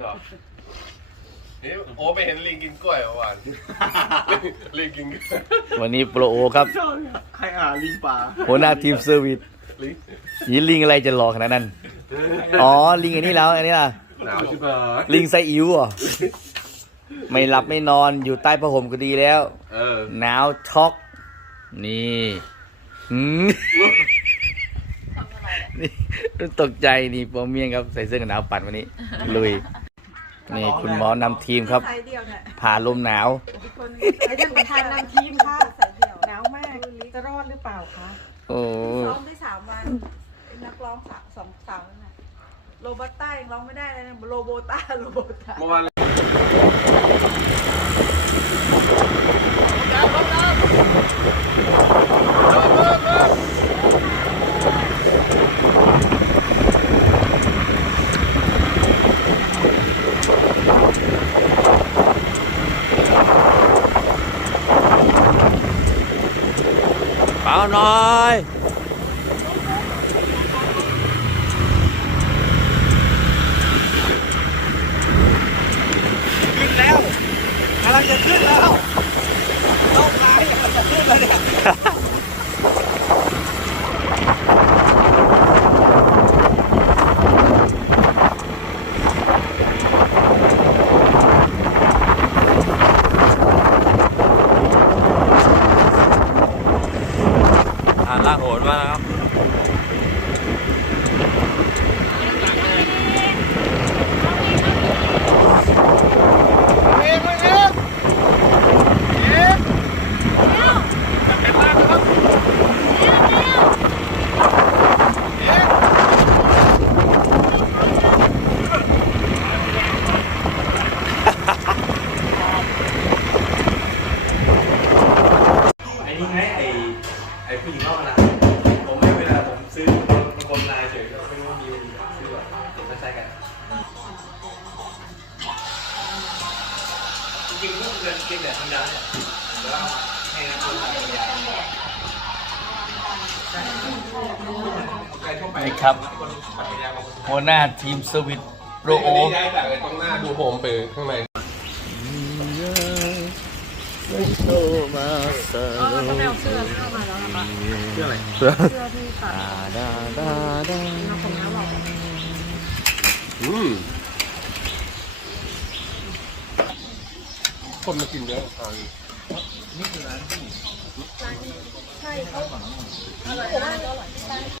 เหรอนี่โอ้ไปเห็นลิงกินกล้วยเมื่อวาน ลิงกินกล้วยวันนี้โปรโอครับ ใครอ่าลิงป่าหัวหน้าทีมเซอร์วิสลิงหีลิงอะไรจะหลอกขนาดนั้น อ๋อ ลิงอันนี้แล้วอันนี้ล่ะ หนาวใช่ไหมลิงไซอิ๋วเหรอะไม่หลับไม่นอนอยู่ใต้ผ้าห่มก็ดีแล้ว เออ หนาวช็อกนี่หืมนี่ตกใจนี่ปอเมียงครับใส่เสื้อกันหนาวปั่นวันนี้ลุย นี่คุณหมอนำทีมครับ สายเดียวเนี่ยผ่าลมหนาว อีกคนนึงไอ้ท่านประธานนำทีมค่ะสายเดียวหนาวมาก จะรอดหรือเปล่าคะโอ้ซ้อมได้สามวันไอ้นักร้องสามสองสาวนั่นน่ะโรบัตต้ายังร้องไม่ได้เลยนะโรโบต้าโรโบต้า เมื่อวาน เอาหน่อยขึ้นแล้วกำลังจะขึ้นแล้วต้องไหนกำลังจะขึ้นแล้วเนี่ยาล่างโหนมาแล้วครับไอ้นี่ไงไอไอผู้หญิงรอบนะ จริงๆก็เกินเกินแบบธรรมดาเนี่ยแต่ว่าให้นักคนไทยยาใครทั่วไปนี่ครับคนปัญญาบางคนหัวหน้าทีมเซอร์วิสโรโอนนี้ย้ายจากไอ้ตรงหน้าดูโฮมไปข้างในมาเซอร์เขาแมวเสื้อเข้ามาแล้วนะคะเรื่องอะไรเสื้อเสื้อที่ตัดดาดาดาน้องของน้าบอกอืม คนมากินเยอะอ่านใช่เขาอร่อยมากอร่อย